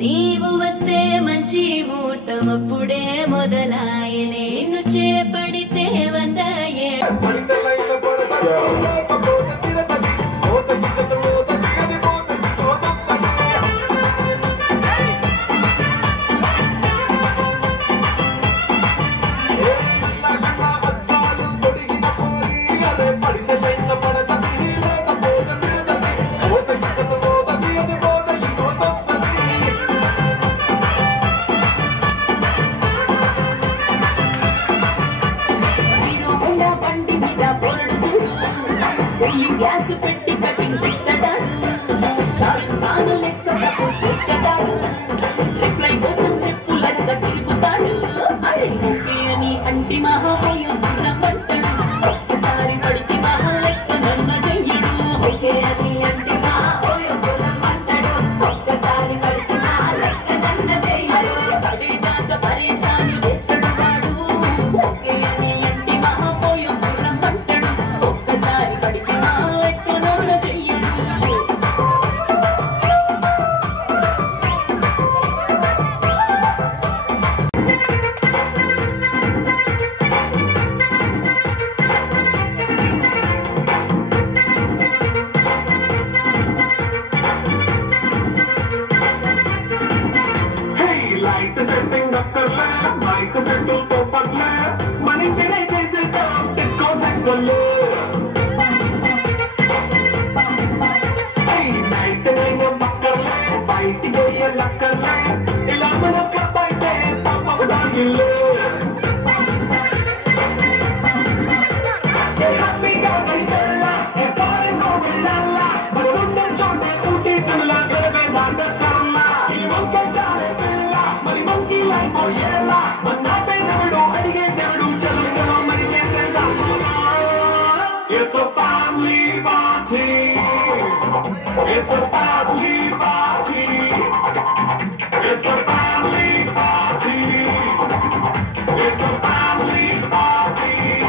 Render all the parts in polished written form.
నీవు వస్తే మంచి ముహూర్తం అప్పుడే మొదలాయనే నిన్ను చేపడితే వందయే గ్యాస్ పెట్టి కటింగ్ పెట్టడాడు షారుఖాను లెక్క పెట్టడాడు రిప్లై కోసం చెప్పులెక్క తిరుగుతాడు అరే ఓకే అని అంటి మహాభయం రమ్మంటాడు ఒక్కసారి పడితే మహా లెక్క నన్న చెయ్యడు ఓకే అని అంటి మహాభయం రమ్మంటాడు ఒక్కసారి పడితే మహా లెక్క నన్న చెయ్యడు పడేదాకా పరేషాను చేస్తాడు వాడు ఓకే అని అంటి మహాభయం రమ్మంటాడు ఒక్కసారి పడితే It's a family party. It's a family party. It's a family party. It's a family party.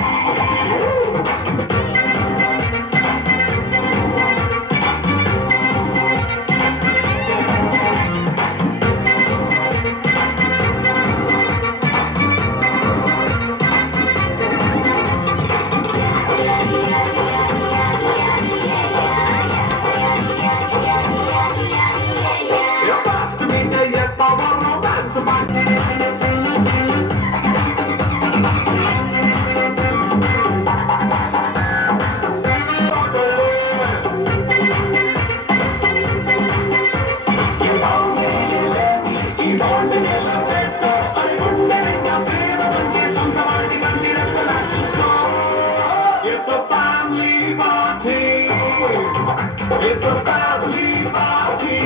It's a family party.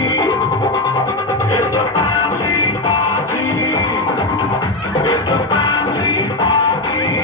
It's a family party. It's a family party.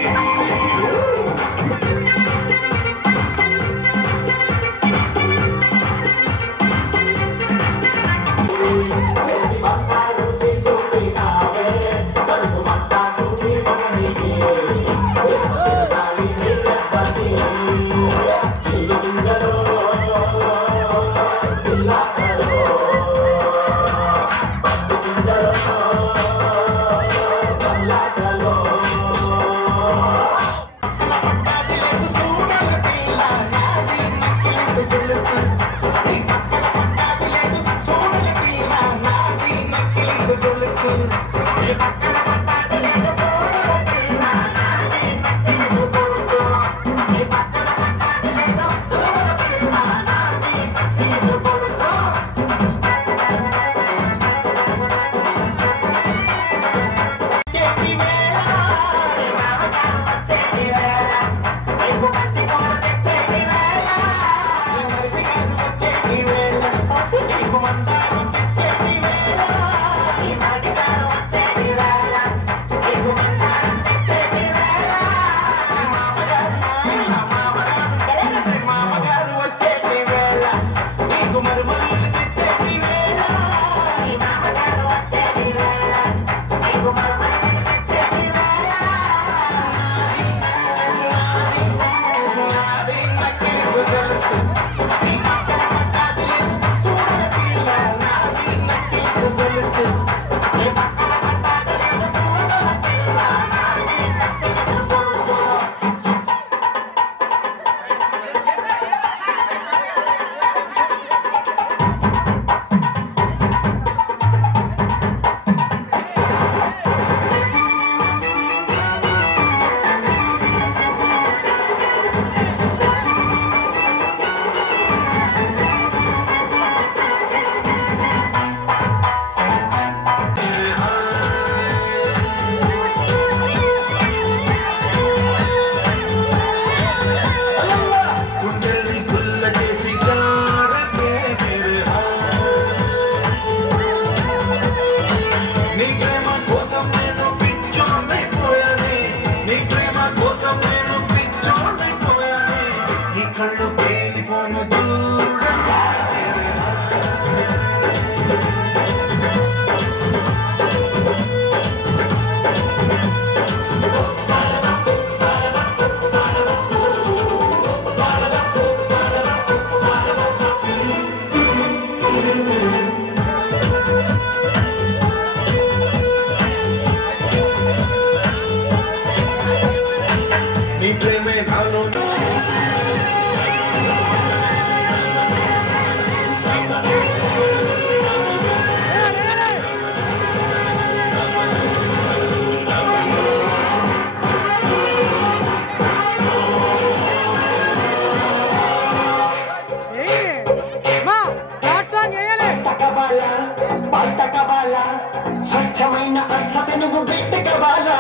స్వచ్ఛమైన అర్థ తెలుగు బిడ్డ కావాలా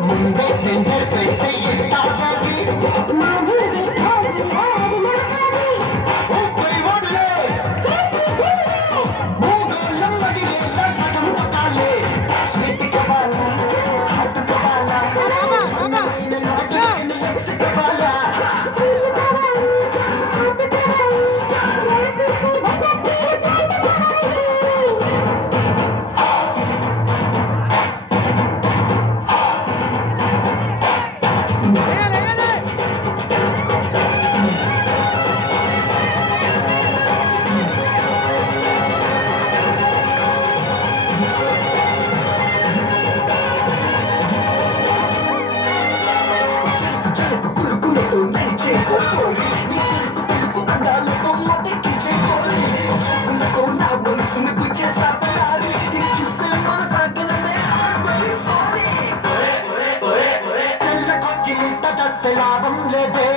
ముందే టెండర్ పెడితే ఎట్టాగది మూగోళ్ళం అడిగేలా కథం తొక్కాలే స్వీట్ కావాలా హాట్ కావాలా కావాలా లాభం లేదే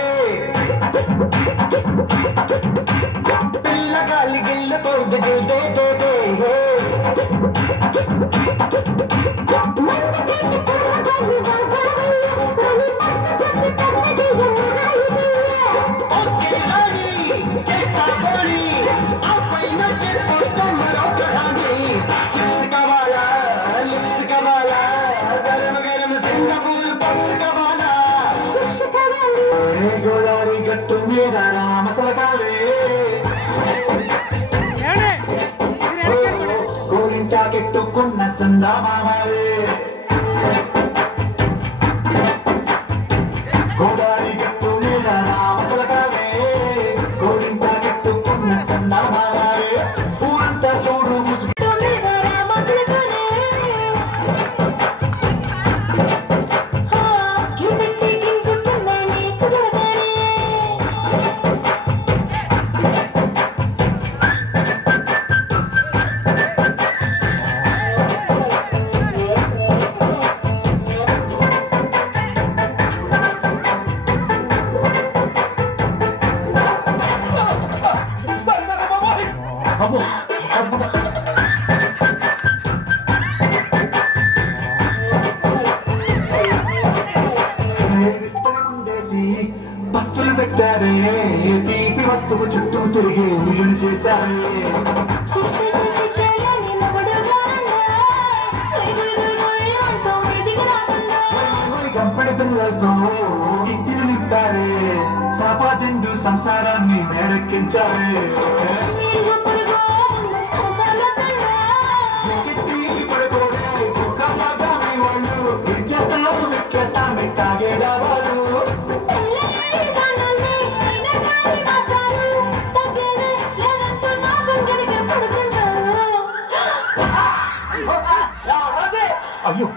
పిల్లగాలి గిల్లతో దిగిదే మీద రామసలకాలే గోరింటాకెట్టుకున్న సందామామాలే గోదారి గట్టు మీద రామసలకాలే గోరింటాకెట్టుకున్న సందామామాలే ఊరంతా చూడు ముసుగు బస్తులు పెట్టారే తీపి వస్తువు చుట్టూ తిరిగి ఊయలు చేశారే గంపడి పిల్లలతో ఇంటిని నింపారే సాపాదిండు సంసారాన్ని మేడెక్కించారే అయ్యో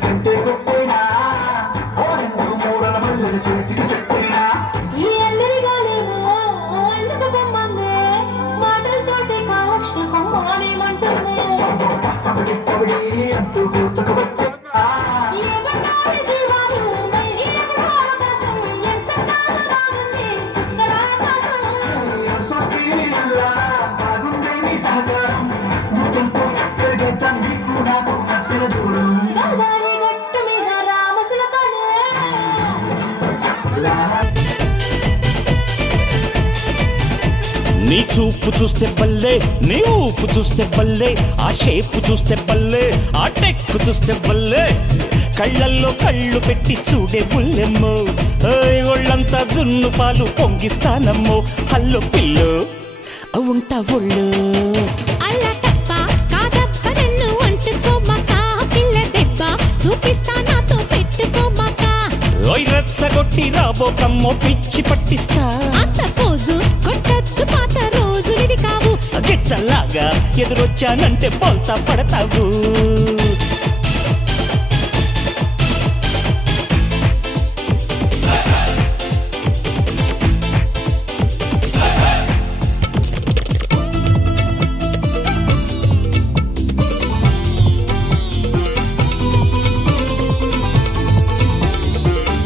సంటే కొట్టేనా రెండు మూడల మల్లెల చేతికి చుట్టేనా ఈ అల్లరి గాలేమో అల్లుకు బొమ్మందే మాటలతోటి కాలక్షేపం మానేమంటుంది కబడి కబడి అంటూ కూతకు వచ్చా ఏమంటారు జీవాలు మళ్ళీ ఎప్పుడు అవకాశం ఎంచకాలం బాగుంది చుక్కల ఆకాశం బాగుండే నీ సహకారం ముద్దులతో జరిగేద్దాం నీకు నాకు మధ్యన దూరం గోదావరి గట్టు మీద రామశిలకనే నీ చూపు చూస్తే బల్లే నీ ఊపు చూస్తే బల్లే ఆ షేపు చూస్తే బల్లే ఆ టెక్కు చూస్తే బల్లే కళ్ళల్లో కళ్ళు పెట్టి చూడే బుల్లెమ్మో ఒళ్ళంతా జున్ను పాలు పొంగిస్తానమ్మో హల్లో పిల్లు ఉంటా ఒళ్ళు అల్లా తప్ప కాదప్ప నన్ను అంటుకోమాక పిల్ల దెబ్బ చూపిస్తా నాతో పెట్టుకోమాక ఓయ్ రచ్చగొట్టి రాబోకమ్మో పిచ్చి పట్టిస్తా అంత పోజు కొట్టద్దు పాత రోజులివి కావు గిత్తల్లాగా ఎదురొచ్చానంటే బోల్తా పడతావు